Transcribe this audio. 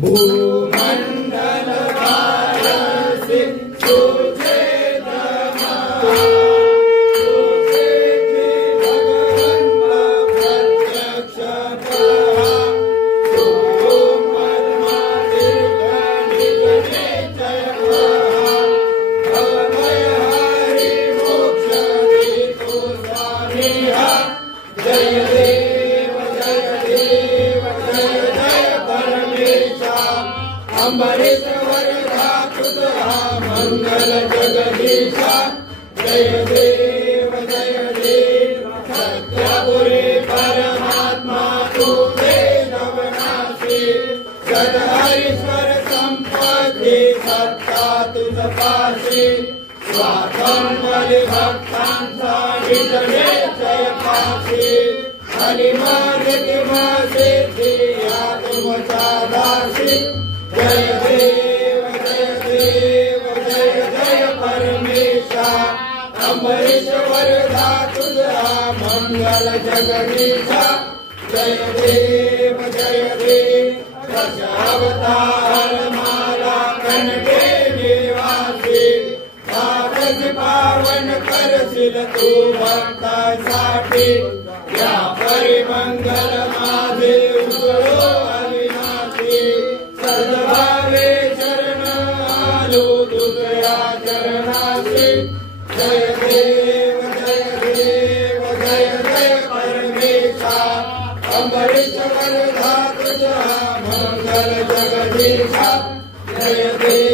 भूमंडल वासी तुझे नमः। तुझे भगवंत प्रत्यक्ष कहा, तुम परमाधिक निज निश्चय कहा। अभय हरि मोक्ष हेतु स्वामिहा। जय देव जय देव जय जय परमेशा। अमृतवर धातुधा मंगल जगदीशा। जय देव सत्यपुरी परमात्मा तू वेदवनासी। सदहरीश्वर संपत्ति सत्ता तुझ पासी। स्वात्म बलि भक्तांचा विजय जय पासी। हरिमार्ग सिद्धि तुमचा दासी। जय देव जय जय परमेशा। अमरीश्वर धातुधा मंगल जगदीशा। जय देव दशावतार माला कनके निवासी। तापस पावन करशील तू भक्तांसाठी। या परिमंगल माझे उजळो अविनाशी। सद्भावे शरण आलो तुझ्या चरणाशी। जय देव जय जय परमेशा। अमरीश्वर धातुधा मंगल जगदीशा। जय देव